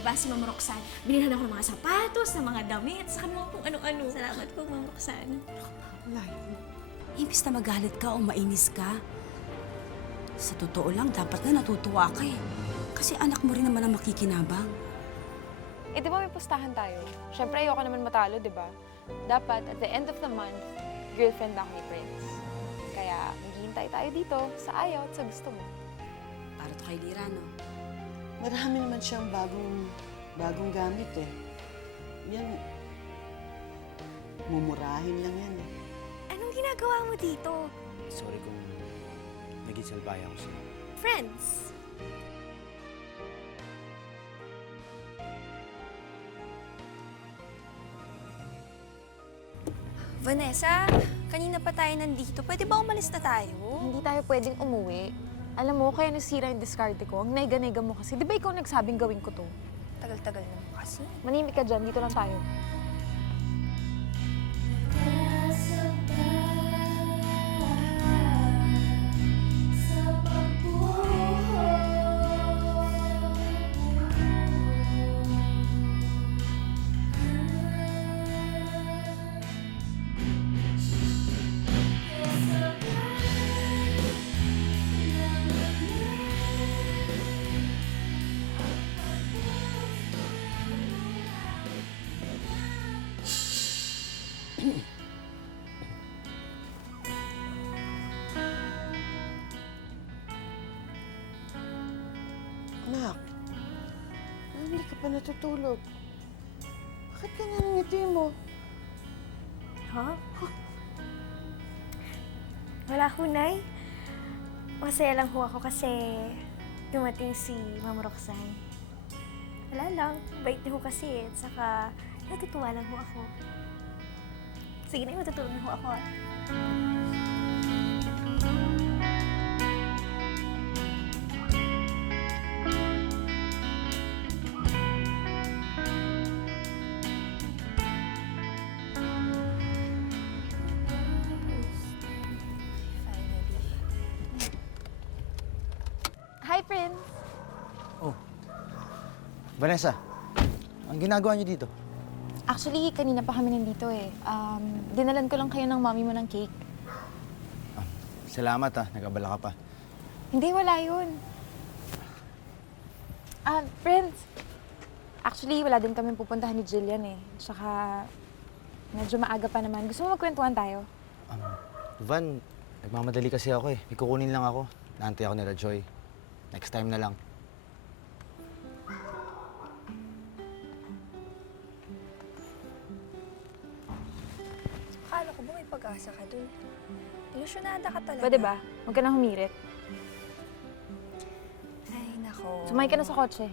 di ba, si Ma'am Roxanne. Binilhan ako ng mga sapatos, ng mga damit, saka mga kung ano-ano. Salamat po, Ma'am Roxanne. Imbis na magalit ka o mainis ka, sa totoo lang, dapat na natutuwa ka eh. Kasi anak mo rin naman ang makikinabang. Eh, di ba may pustahan tayo? Siyempre, ayoko naman matalo, di ba? Dapat, at the end of the month, girlfriend ako ni Prince. Kaya, maghihintay tayo dito sa ayaw at sa gusto mo. Para to kay Lira, no? Marami naman siyang bagong gamit eh. Yan, mumurahin lang yan eh. Anong ginagawa mo dito? Sorry kung naging salbaya ko sa'yo. Friends? Vanessa, kanina pa tayo nandito. Pwede ba umalis na tayo? Hindi tayo pwedeng umuwi. Alam mo, kaya nasira yung diskarte ko. Ang naiga-naiga mo kasi. Di ba ikaw nagsabing gawin ko to? Tagal-tagal naman kasi. Manimik ka dyan. Dito lang tayo. Anak, hindi ka pa natutulog. Bakit ganyan ang ngiti mo? Ha? Wala ho, Nay. Masaya lang ho ako kasi dumating si Ma'am Roxanne. Wala lang. Bait niyo ho kasi eh. At saka natutuwa lang ho ako. Sige na, matutulog na ho ako. Hi, Prince! Oh. Vanessa, ang ginagawa niyo dito? Actually, kanina pa kami nandito eh. Dinalan ko lang kayo ng mommy mo ng cake. Salamat nag-abala ka pa. Hindi, wala yun. Prince! Actually, wala din kami pupuntahan ni Jillian eh. Tsaka, medyo maaga pa naman. Gusto mo magkwentuhan tayo? Van, nagmamadali kasi ako eh. May kukunin lang ako. Naantay ako nila Joy. Next time na lang. Akala ko ba may pag-asa ka dun? Ilusyonada ka talaga. Pwede ba? Huwag ka nang humirit. Ay, nako. Sumakay ka na sa kotse.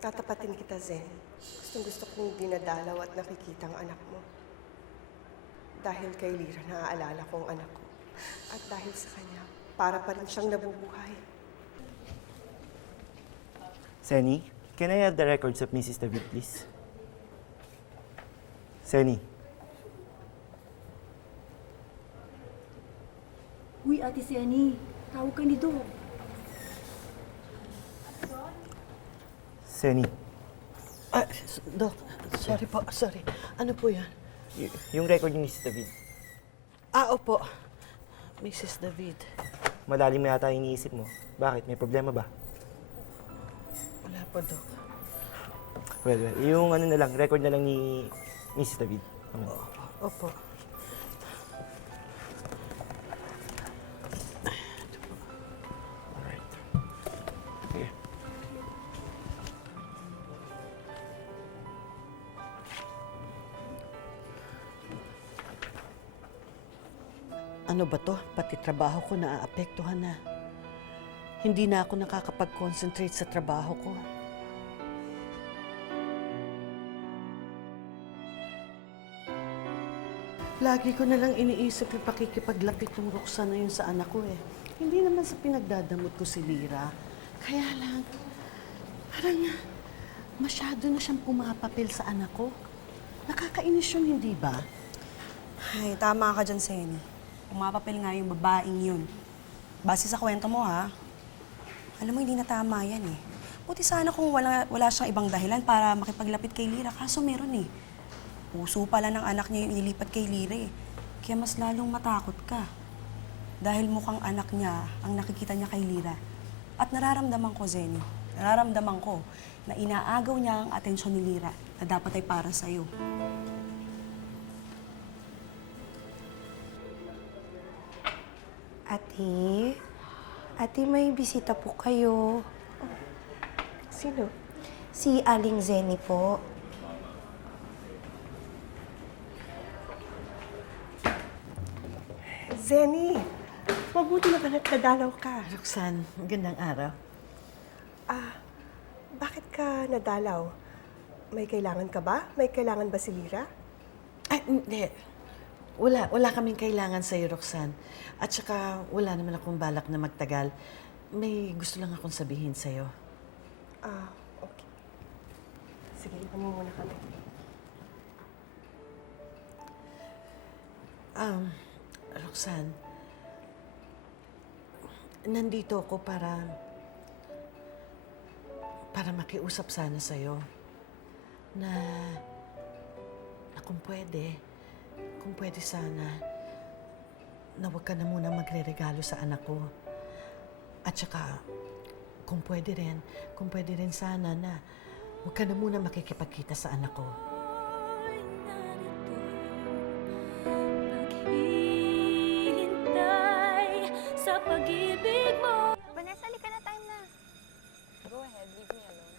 Tatapatin kita, Zen. Gustong-gusto kong dinadalaw at nakikita ang anak mo. Dahil kay Lira, naaalala ko ang anak ko. At dahil sa kanya, para pa rin siyang nabubuhay. Senny, can I have the records of Mrs. David, please? Senny. Uy, Ate Siani, tawag ka ni Doc. Senny, Dok, sorry po, sorry. Ano po yan? yung record ni Mrs. David, Opo. Mrs. David. malalim yata yung iniisip mo. Bakit? May problema ba? Wala po, Dok. Well, yung ano na lang, record na lang ni Mrs. David. Opo. Alright. Sige. Ano ba to? Pati trabaho ko naaapektuhan na. Hindi na ako nakakapag-concentrate sa trabaho ko. Lagi ko na lang iniisip yung pakikipaglapit ng Roxanne na yun sa anak ko eh. Hindi naman sa pinagdadamot ko si Lira. Kaya lang, Parang masyado na siyang pumapapil sa anak ko. Nakakainis yun, hindi ba? Ay, tama ka dyan, Senny. Pumapapil nga yung babaeng yun. Base sa kwento mo, ha? Alam mo, hindi na tama yan eh. Buti sana kung wala siyang ibang dahilan para makipaglapit kay Lira. Kaso meron eh. Puso pala ng anak niya yung inilipat kay Lira eh. Kaya mas lalong matakot ka. Dahil mukhang anak niya ang nakikita niya kay Lira. At nararamdaman ko, Zenny, nararamdaman ko na inaagaw niya ang atensyon ni Lira na dapat ay para sa'yo. Ate? Ate, may bisita po kayo. Sino? Si Aling Zenny po. Zenny, mabuti na ba nadalaw ka? Roxanne, magandang araw. Bakit ka nadalaw? May kailangan ka ba? May kailangan ba si Lira? Ay, hindi. Wala kaming kailangan sa'yo, Roxanne. At saka, wala naman akong balak na magtagal. May gusto lang akong sabihin sa'yo. Okay. Sige, ipanin muna kami. Roxanne, nandito ako para makiusap sana sa'yo na kung pwede sana, na huwag ka na muna magre-regalo sa anak ko. At saka, kung pwede rin sana na huwag ka na muna makikipagkita sa anak ko. Vanessa, halika na, time na. Go ahead, leave me alone.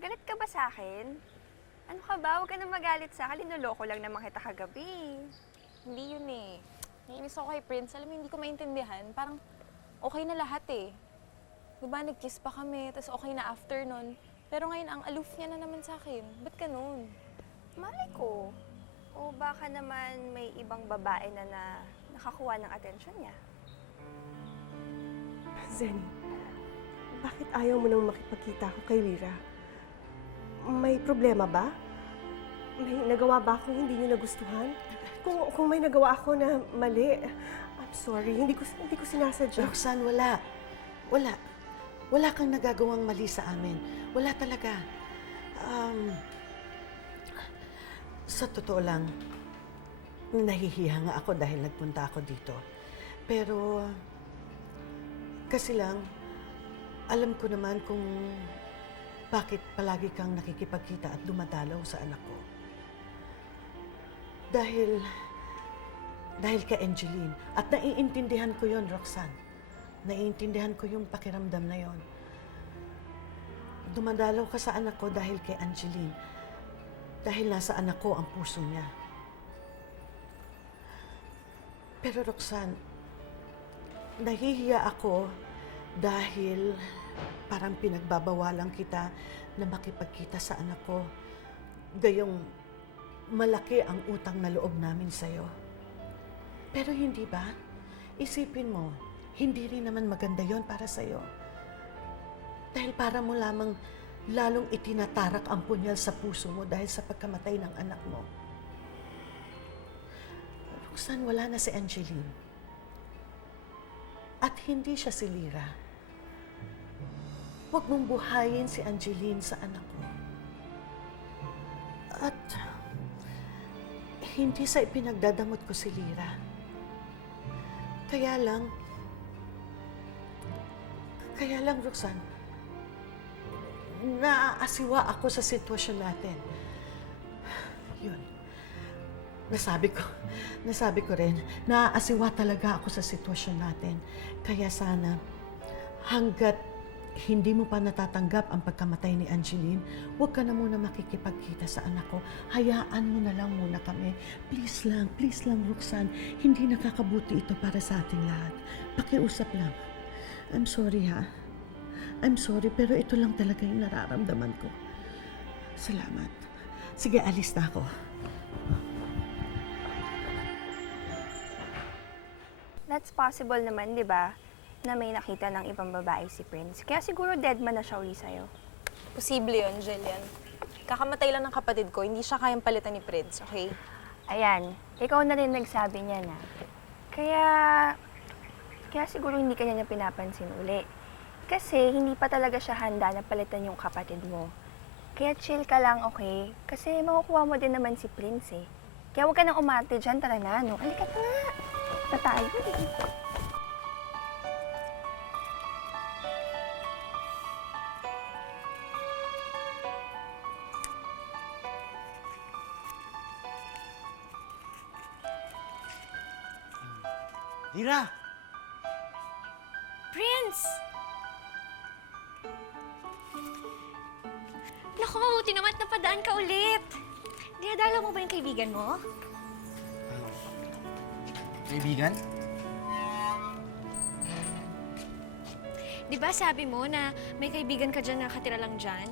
Galit ka ba sa akin? Ano ka ba? Huwag ka na magalit sa akin. Linuloko lang naman kita kagabi. Hindi yun eh. Nainis ako kay Prince. Alam mo, hindi ko maintindihan. Parang okay na lahat eh. Diba, nag-kiss pa kami, tapos okay na after nun. Pero ngayon, ang aloof niya na naman sa akin. Ba't ganun? Malay ko. O baka naman may ibang babae na nakakuha ng atensyon niya. Zenny, bakit ayaw mo nang makipagkita ko kay Lira? May problema ba? May nagawa ba akong hindi niyo nagustuhan? Kung may nagawa ako na mali, I'm sorry. Hindi ko sinasadya. Roxanne, wala. Wala kang nagagawang mali sa amin. Wala talaga. Sa totoo lang, nahihiya nga ako dahil nagpunta ako dito. Pero, kasi lang, alam ko naman kung bakit palagi kang nakikipagkita at dumadalaw sa anak ko. Dahil kay Angeline. At naiintindihan ko yon, Roxanne. Naiintindihan ko yung pakiramdam na yon. Dumadalaw ka sa anak ko dahil kay Angeline. Dahil nasa anak ko ang puso niya. Pero Roxanne, nahihiya ako dahil parang pinagbabawalan kita na makipagkita sa anak ko. Gayong malaki ang utang na loob namin sa'yo. Pero hindi ba? Isipin mo, hindi rin naman maganda yon para sa'yo. Dahil para mo lamang lalong itinatarak ang punyal sa puso mo dahil sa pagkamatay ng anak mo. Roxanne, wala na si Angeline. At hindi siya si Lira. Huwag mong buhayin si Angeline sa anak ko. At hindi sa ipinagdadamot ko si Lira. Kaya lang, Roxanne, naaasiwa ako sa sitwasyon natin. Yun. Nasabi ko rin, naaasiwa talaga ako sa sitwasyon natin. Kaya sana, hanggat hindi mo pa natatanggap ang pagkamatay ni Angeline, huwag ka na muna makikipagkita sa anak ko. Hayaan mo na lang muna kami. Please lang, Roxanne. Hindi nakakabuti ito para sa ating lahat. Pakiusap lang. I'm sorry, ha? I'm sorry, pero ito lang talaga yung nararamdaman ko. Salamat. Sige, alis na ako. That's possible naman, di ba? Na may nakita ng ibang babae si Prince. Kaya siguro dead man na siya uli sa'yo. Posible yun, Jillian. Kakamatay lang ng kapatid ko, hindi siya kayang palitan ni Prince, okay? Ayan, ikaw na rin nagsabi niya na. Kaya siguro hindi ka niya pinapansin uli. Kasi hindi pa talaga siya handa na palitan yung kapatid mo. Kaya chill ka lang, okay? Kasi makukuha mo din naman si Prince eh. Kaya huwag ka nang umarte dyan, tara na, no? Halika na nga. Na tayo eh. Lira! Prince! Naku, mabuti naman at napadaan ka ulit. Dinadala mo ba yung kaibigan mo? Kaibigan? Di ba sabi mo na may kaibigan ka dyan na nakatira lang dyan?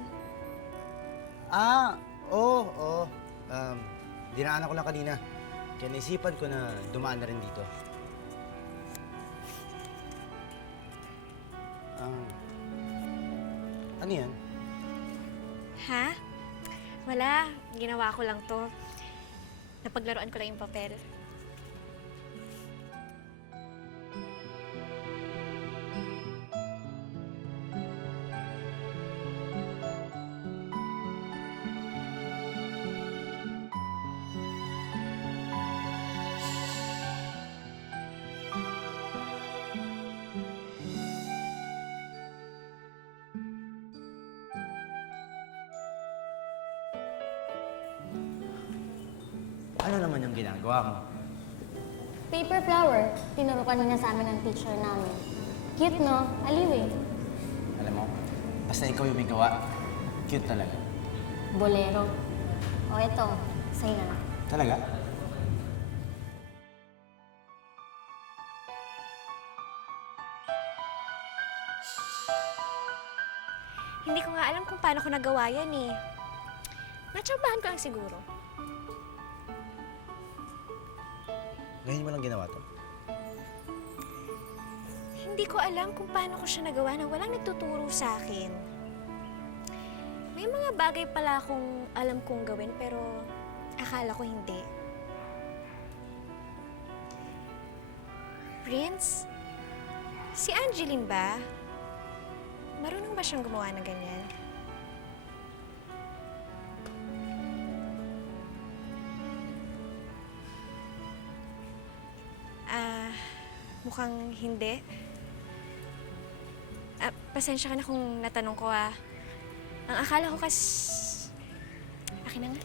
Oo. Dinaanan ko lang kanina. Kaya naisipan ko na dumaan na rin dito. Ano yan? Ha? Wala. Ginawa ko lang to. Napaglaruan ko lang yung papel. Ano naman yung ginagawa mo? Paper flower. Tinuro kanina sa amin ng teacher namin. Cute, no? Aliw eh. Alam mo, basta ikaw yung may gawa, cute talaga. Bolero. O eto, sa'yo na lang. Talaga? Hindi ko nga alam kung paano ko nagawa yan eh. Natsambahan ko lang siguro. Ngayon mo lang ginawa to? Hindi ko alam kung paano ko siya nagawa na walang nagtuturo sa akin. May mga bagay pala akong alam kong gawin pero akala ko hindi. Prince, si Angeline ba? Marunong ba siyang gumawa ng ganyan? Mukhang hindi. Pasensya ka na kung natanong ko Ang akala ko Akin na nga.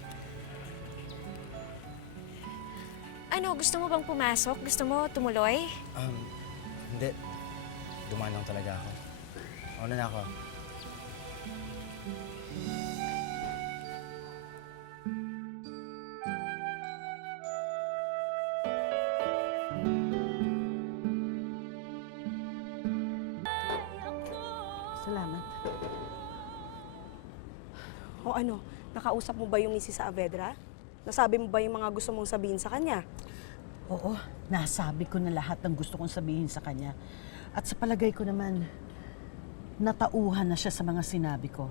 Ano, gusto mo bang pumasok? Gusto mo tumuloy? Hindi. Dumaan lang talaga ako. Una na ako. Salamat. O ano, nakausap mo ba yung Mrs. Saavedra? Nasabi mo ba yung mga gusto mong sabihin sa kanya? Oo, nasabi ko na lahat ng gusto kong sabihin sa kanya. At sa palagay ko naman, natauhan na siya sa mga sinabi ko.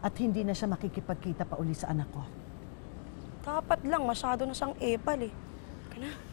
At hindi na siya makikipagkita pa uli sa anak ko. Dapat lang, masyado na siyang epal eh. Kana?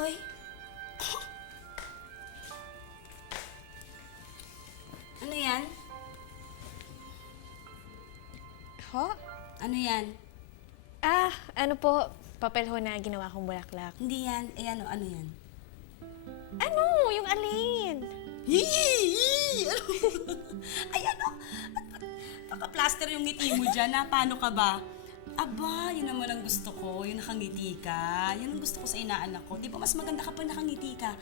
Oy. Ano yan? Ho? Ano yan? Ano po, papel ho na ginawa kong bulaklak. Hindi yan. Ano yan? Ano? Yung alin? Ay, ano? Naka-plaster yung ngiti mo dyan, ha? Paano ka ba? Aba, yun naman ang gusto ko. Yung nakangiti ka. Yun ang gusto ko sa inaanak ko. Di ba mas maganda kapag nakangiti ka?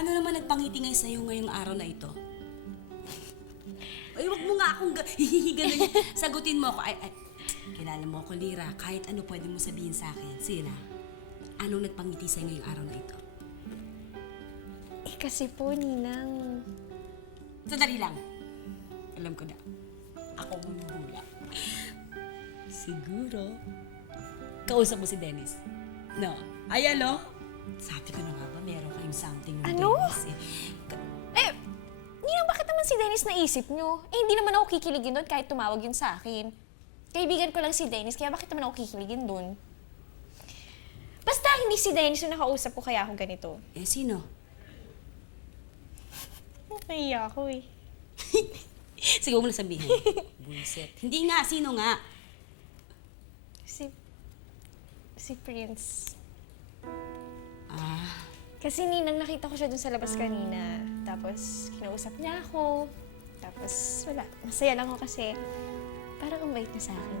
Ano naman nagpangiti ngayon sa'yo ngayong araw na ito? Ay, wag mo nga akong ganun. Sagutin mo ako. Ay, kilala mo ako, Lira. Kahit ano pwede mo sabihin sa akin. Sige na. Anong nagpangiti sa'yo ngayong araw na ito? Kasi po, Ninang. Sandali lang. Alam ko na. Ako manuhula. Siguro. Kausap mo si Dennis. No? Ay, ano? Sabi ko na nga ba, meron kayong something with Ano? Dennis. Ninang, bakit naman si Dennis naisip nyo? Hindi naman ako kikiligin doon kahit tumawag yun sa akin. Kaibigan ko lang si Dennis, kaya bakit naman ako kikiligin doon? Basta hindi si Dennis yung nakausap ko, kaya ako ganito. Sino? Naiya ako eh. Sige, huwag mo na sabihin. Bullshit. Hindi nga, sino nga? Si Prince. Ah, Kasi Ninang, nakita ko siya dun sa labas kanina. Tapos, kinausap niya ako. Tapos, wala. Masaya lang ako kasi parang ang bait niya sa akin.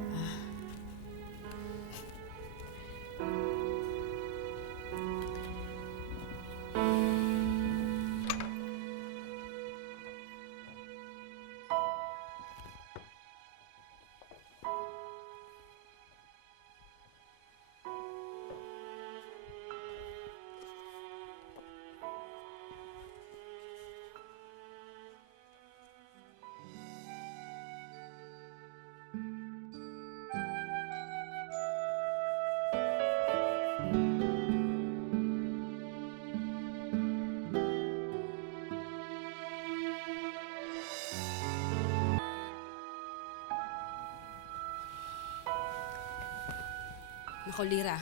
Nako, Lira.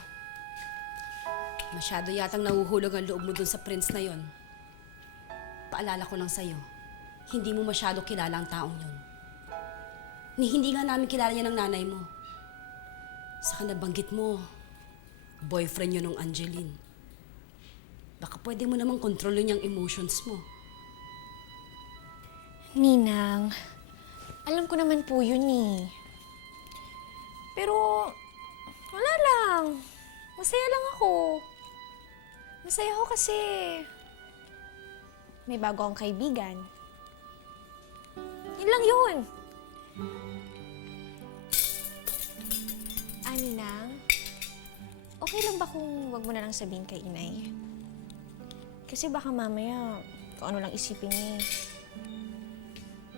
Masyado yatang nahuhulog ang loob mo dun sa prince na yon. Paalala ko lang sa'yo, hindi mo masyado kilala ang taong yun. Hindi nga namin kilala yan ng nanay mo. Saka nabanggit mo, boyfriend yun ng Angeline. Baka pwede mo namang kontrolin yung emotions mo. Ninang, alam ko naman po yun eh. Pero, wala lang. Masaya lang ako. Masaya ako kasi may bago akong kaibigan. Yun lang yun. Ninang, okay lang ba kung wag mo na lang sabihin kay Inay? Kasi baka mamaya kung ano lang isipin niya.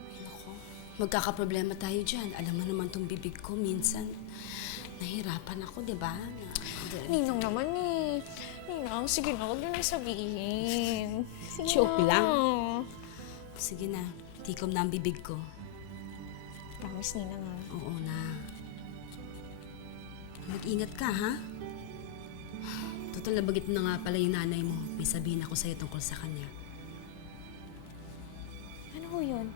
Ay, nako. Magkakaproblema tayo dyan. Alam mo naman tong bibig ko, minsan nahirapan ako, di ba? Ninang naman eh. Ninang, sige na, wag niyo na sabihin. Sige Joke na. lang. Sige na, tikom na ang bibig ko. Promise, Ninang ha. Oo na. Mag-ingat ka, ha? Total, nabagit mo na nga pala yung nanay mo. May sabihin ako sa'yo tungkol sa kanya. Ano ho yun?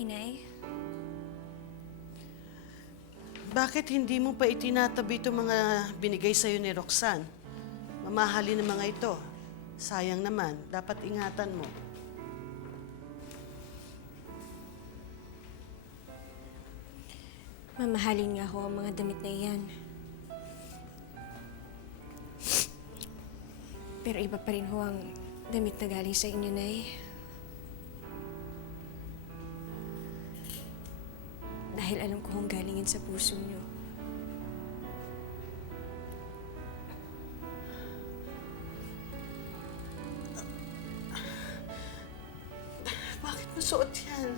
Inay? Bakit hindi mo pa itinatabi itong mga binigay sa'yo ni Roxanne? Mamahalin ng mga ito. Sayang naman, dapat ingatan mo. Mamahalin nga ho ang mga damit na iyan. Pero iba pa rin ho ang damit na galing sa inyo, Nay. Dahil alam ko kung galingin sa puso niyo. Bakit mo suot yan?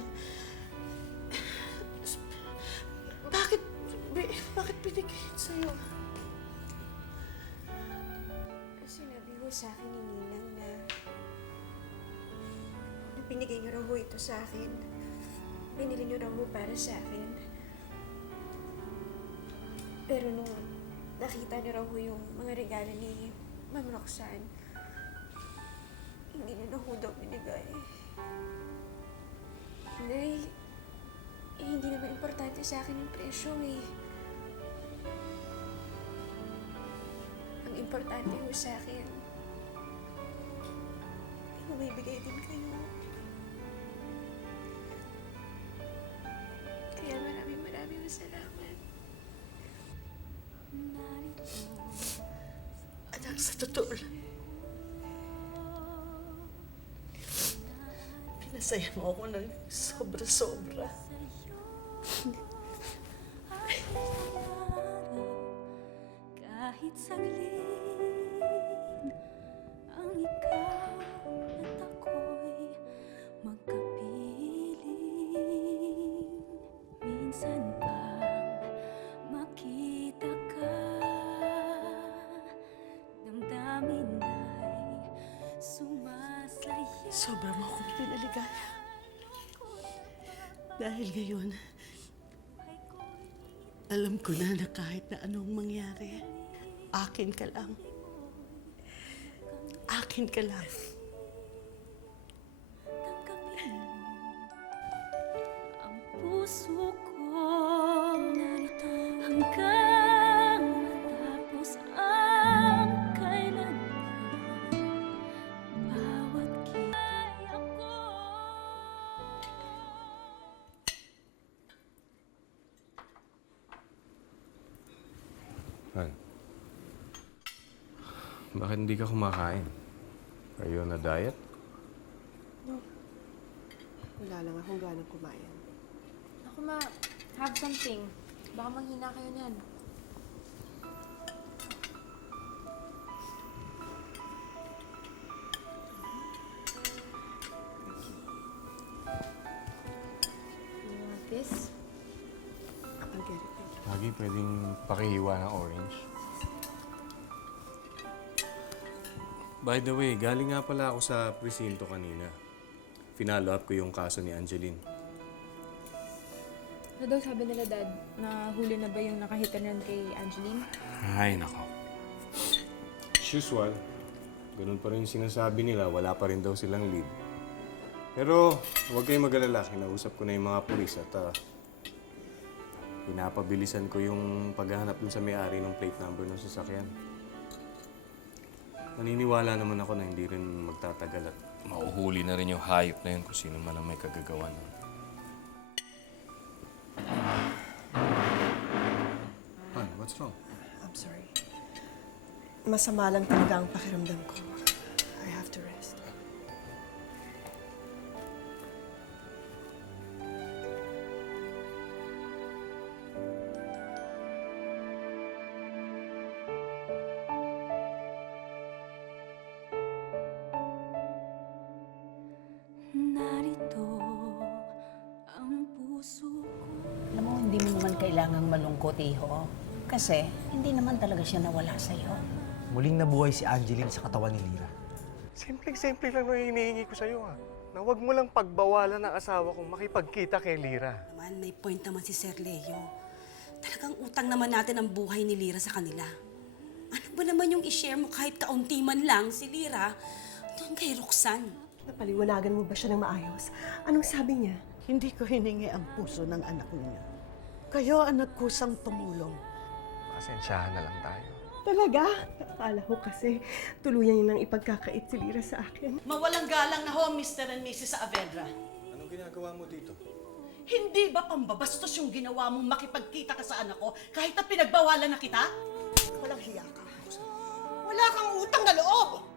Bakit binigay yan sa'yo? Sinabi ho sa akin ni Ninang na pinigay niyo raw ho ito sa akin. Binili niyo raw ho para sa akin. Pero nung nakita niyo raw ho yung mga regalo ni Ma'am Roxanne, hindi niyo na ho daw binigay. Nay, hindi naman importante sa akin yung presyo eh. Ang importante ho sa akin, may bumibigay din kayo. Kaya maraming salamat. Anak, sa totoo lang. Pinasaya mo ako ng sobra-sobra. Kahit saglit, ang ikaw at ako'y magkapiling. Minsan pang makita ka, damdamin ay sumasaya. Sobra mo akong pinaligaya. Dahil ngayon, alam ko na kahit na anong mangyari, akin ka lang. Akin ka lang. Ang puso ko narito hanggang matapos ang kailanman. Bawat kilay ako. Han, bakit hindi ka kumakain? Are you on a diet? Wala lang akong ganang kumain. Ako ma, have something. Baka manghina kayo niyan. You want this? I'll get it. Lagi pwedeng pakihiwa ng orange. By the way, galing nga pala ako sa presinto kanina. Finalo up ko yung kaso ni Angeline. Ano daw sabi nila, Dad? Nahuli na ba yung nakahitan yan kay Angeline? Ay, nako. As usual, ganun pa rin yung sinasabi nila, wala pa rin daw silang lead. Pero huwag kayong mag-alala, kinausap ko na yung mga pulis at pinapabilisan ko yung paghahanap dun sa may-ari ng plate number ng sasakyan. Naniniwala naman ako na hindi rin magtatagal at mauhuli na rin yung hayop na yun kung sino man ang may kagagawa nun. Han, what's wrong? I'm sorry. Masama lang talaga ang pakiramdam ko. I have to rest. Narito ang puso ko. Alam mo, hindi mo naman kailangang malungkot, Iho. Kasi hindi naman talaga siya nawala sa'yo. Muling nabuhay si Angeline sa katawan ni Lira. Simpleng-simple lang yung hinihingi ko sa'yo, ha? Na huwag mo lang pagbawalan ng asawa kong makipagkita kay Lira. Naman, may point naman si Sir Leo. Talagang utang naman natin ang buhay ni Lira sa kanila. Ano ba naman yung i-share mo kahit kaunti man lang si Lira doon kay Roxanne? Napaliwanagan mo ba siya ng maayos? Anong sabi niya? Hindi ko hiningi ang puso ng anak niya. Kayo ang nagkusang tumulong. Pasensyahan na lang tayo. Talaga? Akala ko kasi tuluyan niya nang ipagkakait si Lira sa akin. Mawalang galang na ho, Mr. and Mrs. Saavedra. Anong ginagawa mo dito? Hindi ba pambabastos yung ginawa mong makipagkita ka sa anak ko kahit na pinagbawalan na kita? Walang hiya ka. Wala kang utang na loob!